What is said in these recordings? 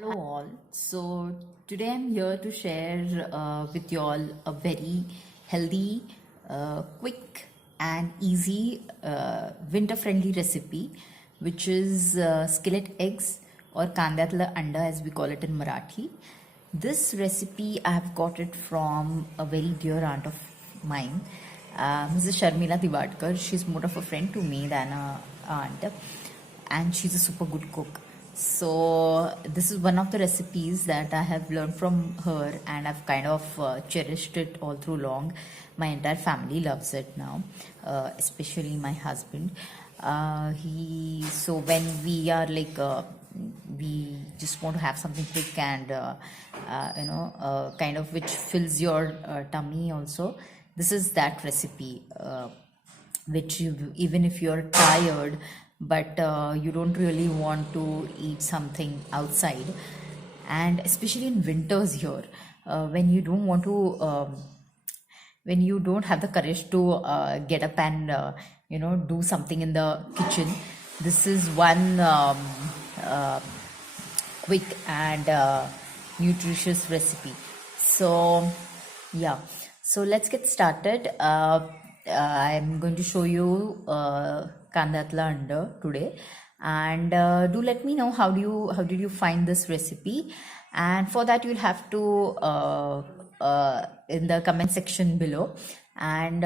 Hello all. So today I'm here to share with you all a very healthy, quick and easy winter-friendly recipe, which is skillet eggs or kandyat aanda as we call it in Marathi. This recipe I have got it from a very dear aunt of mine, Mrs. Sharmila Tiwadkar. She's more of a friend to me than a aunt, and she's a super good cook. So this is one of the recipes that I have learned from her, and I've kind of cherished it all through long. My entire family loves it now, especially my husband. He so when we are like we just want to have something quick and kind of which fills your tummy also. This is that recipe. Which even if you're tired but you don't really want to eat something outside, and especially in winters here, when you don't want to when you don't have the courage to get up and do something in the kitchen, this is one uh, quick and nutritious recipe. So yeah, so let's get started. I'm going to show you kandatla under today, and do let me know how did you find this recipe. And for that you'll have to in the comment section below, and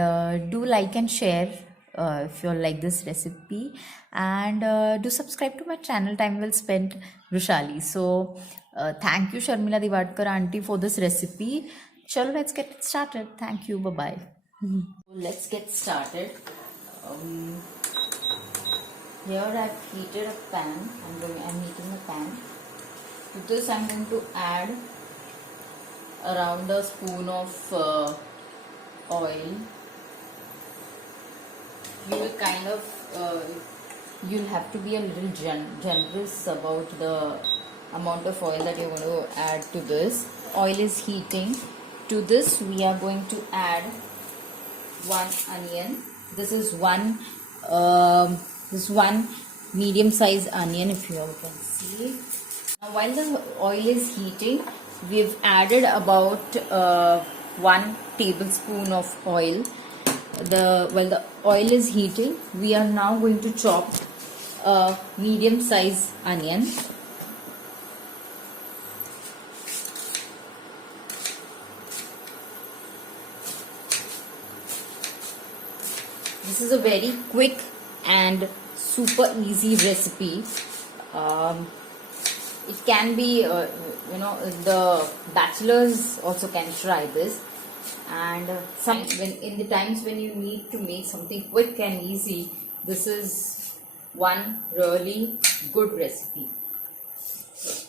do like and share if you like this recipe, and do subscribe to my channel Time Well Spent Rushali. So thank you Sharmila Diwadkar auntie for this recipe. Chalo, let's get started. Thank you. Bye bye. Let's get started. um, Here I've heated a pan. I'm heating a pan. To this I'm going to add around a spoon of oil. You will kind of you'll have to be a little generous about the amount of oil that you're going to add to this. Oil is heating. To this we are going to add one onion. This is one medium sized onion, if you all can see. Now while the oil is heating, we've added about 1 tablespoon of oil. While the oil is heating, we are now going to chop a medium sized onion. This is a very quick and super easy recipe. It can be, the bachelors also can try this. And in the times when you need to make something quick and easy, this is one really good recipe.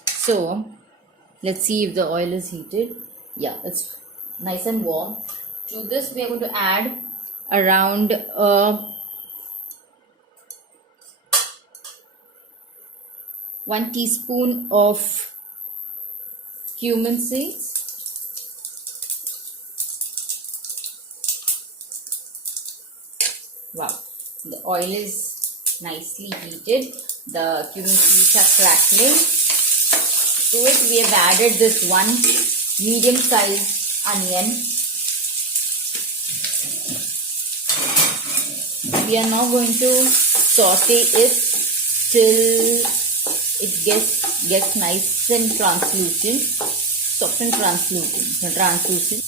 So let's see if the oil is heated. Yeah, it's nice and warm. To this we are going to add around 1 teaspoon of cumin seeds. Wow, the oil is nicely heated. The cumin seeds are crackling. To it we have added this one medium sized onion. We are now going to saute it till it gets nice and translucent, soft and translucent.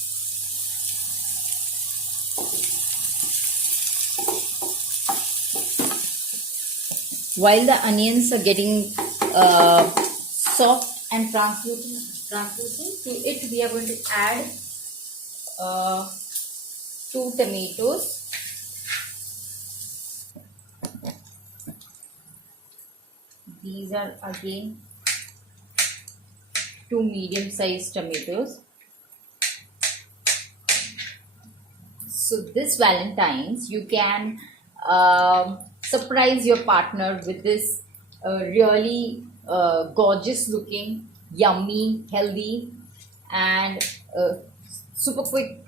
While the onions are getting soft and translucent, to it we are going to add 2 tomatoes. These are again 2 medium sized tomatoes. So this Valentine's you can surprise your partner with this really gorgeous looking, yummy, healthy and super quick,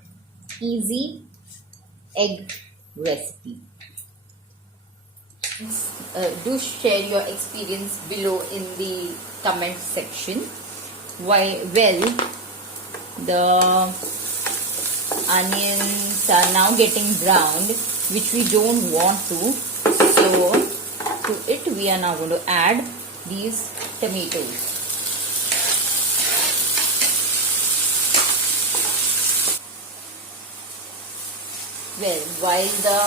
easy egg recipe. Do share your experience below in the comment section. Why? Well, the onions are now getting browned, which we don't want to. So to it we are now going to add these tomatoes. Well, while the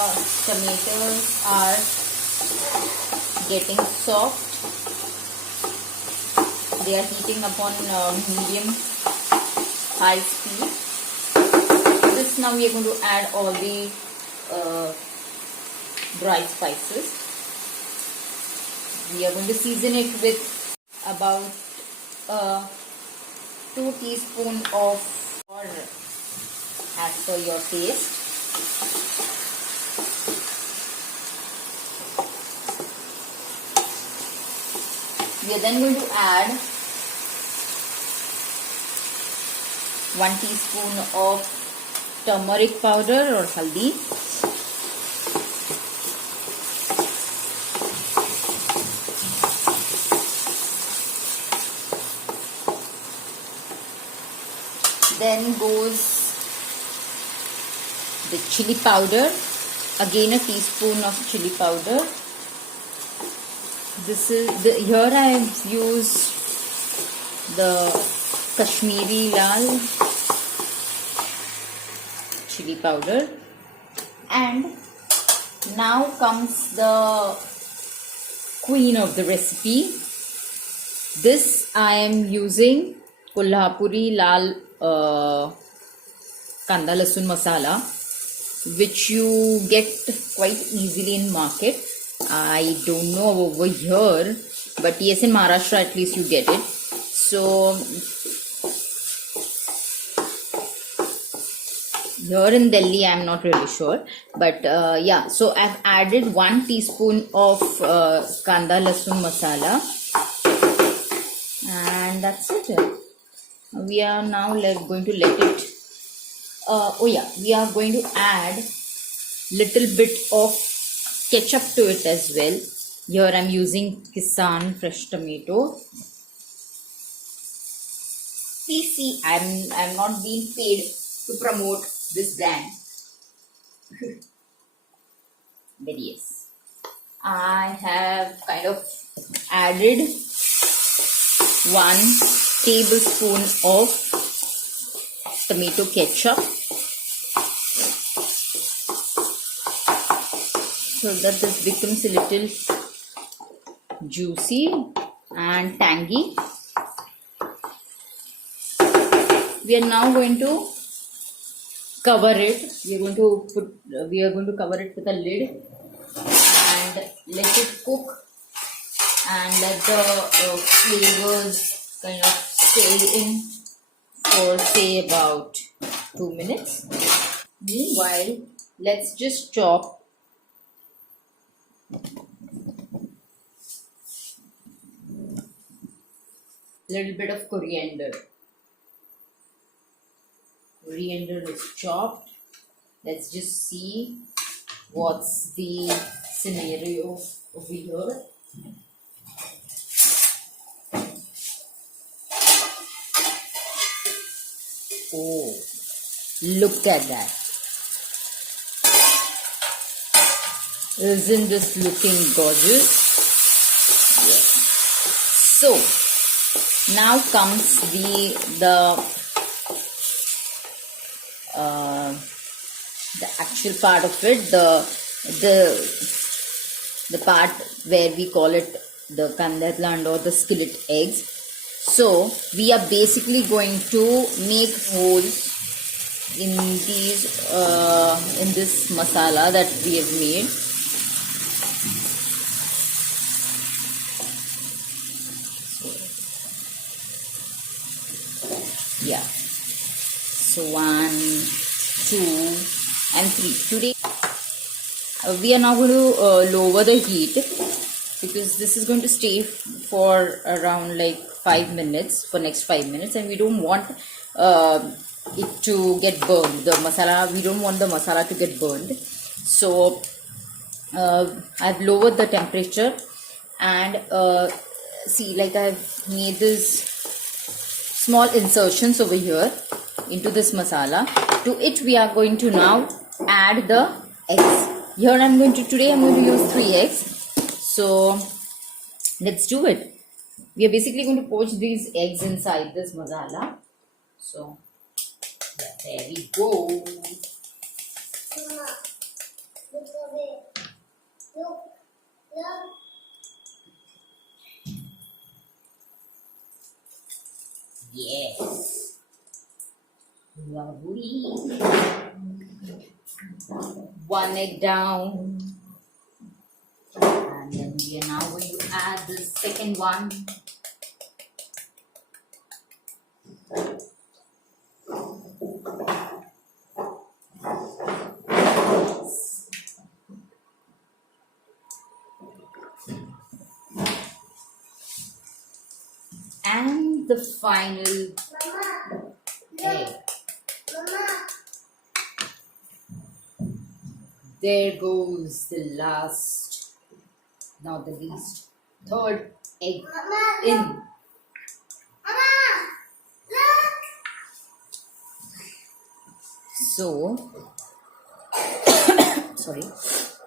tomatoes are getting soft, they are heating up on medium high speed. This now we are going to add all the dry spices. We are going to season it with about 2 teaspoons of oil as per your taste. We are then going to add 1 teaspoon of turmeric powder or haldi. Then goes the chili powder, again a teaspoon of chili powder. This is here I have used the Kashmiri Lal chili powder. And now comes the queen of the recipe. This I am using Kolhapuri Lal kanda lasun masala, which you get quite easily in market. I don't know over here, but yes, in Maharashtra at least you get it. So here in Delhi I am not really sure, but yeah, so I've added 1 teaspoon of kanda lasun masala, and that's it. We are now going to let it we are going to add little bit of ketchup to it as well. Here I am using Kisan fresh tomato. See, I'm not being paid to promote this brand. But yes, I have kind of added 1 tablespoon of tomato ketchup, so that this becomes a little juicy and tangy. We are now going to cover it. We are going to cover it with a lid and let it cook and let the flavors kind of stay in for say about 2 minutes. Meanwhile, let's just chop little bit of coriander. Coriander is chopped. Let's just see what's the scenario over here. Oh, look at that. Isn't this looking gorgeous? Yes. So now comes the actual part of it, the part where we call it the kandyat or the skillet eggs. So we are basically going to make holes in these in this masala that we have made. Yeah, so 1, 2 and 3. Today we are now going to lower the heat, because this is going to stay for around like 5 minutes, for next 5 minutes, and we don't want it to get burned. The masala, we don't want the masala to get burned. So I've lowered the temperature, and see, like I've made this small insertions over here into this masala. To it we are going to now add the eggs. Here today I'm going to use 3 eggs. So let's do it. We are basically going to poach these eggs inside this masala. So there we go. Yes. Lovely. 1 egg down. And then we are now going to add the second one. And the final egg. There goes the last, not the least, third egg in. So, sorry.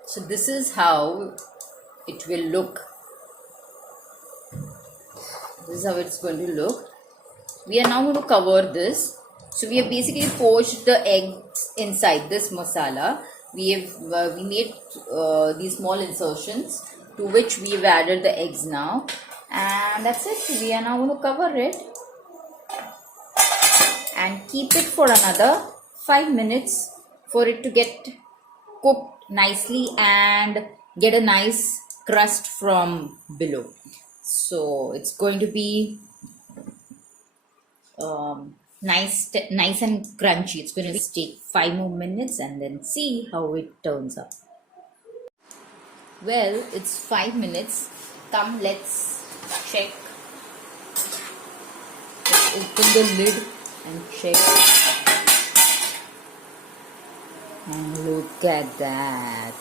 So this is how it will look. This is how it's going to look. We are now going to cover this. So we have basically poached the eggs inside this masala. We made these small insertions to which we have added the eggs now, and that's it. We are now going to cover it and keep it for another 5 minutes for it to get cooked nicely and get a nice crust from below. So it's going to be nice and crunchy. It's going to take 5 more minutes and then see how it turns out. Well, it's 5 minutes. Come, let's check. Let's open the lid and check. And look at that.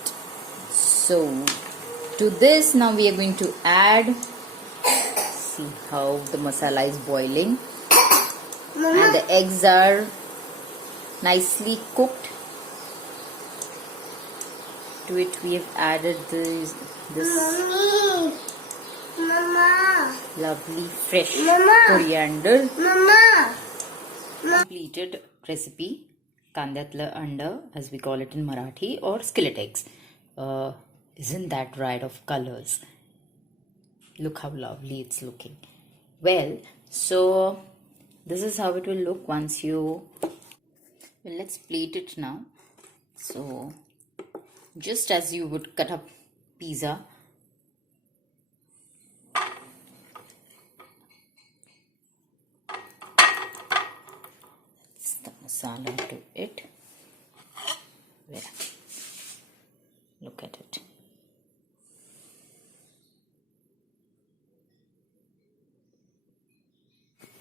So to this now we are going to add, see how the masala is boiling. Mama. And the eggs are nicely cooked. To it we have added this Mama. Lovely fresh Mama. coriander. Mama. Completed recipe, kandyat aanda, as we call it in Marathi, or skillet eggs. Isn't that right of colors? Look how lovely it's looking. Well, so this is how it will look once you... Well, let's plate it now. So, just as you would cut up pizza. That's the masala to it. Well, look at it.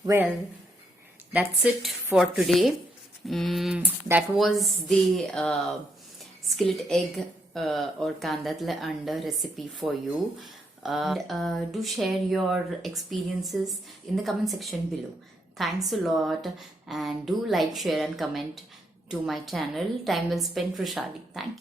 Well, that's it for today. That was the skillet egg or kandyat aanda recipe for you. Do share your experiences in the comment section below. Thanks a lot, and do like, share and comment to my channel Time Well Spent Roshali. Thank you.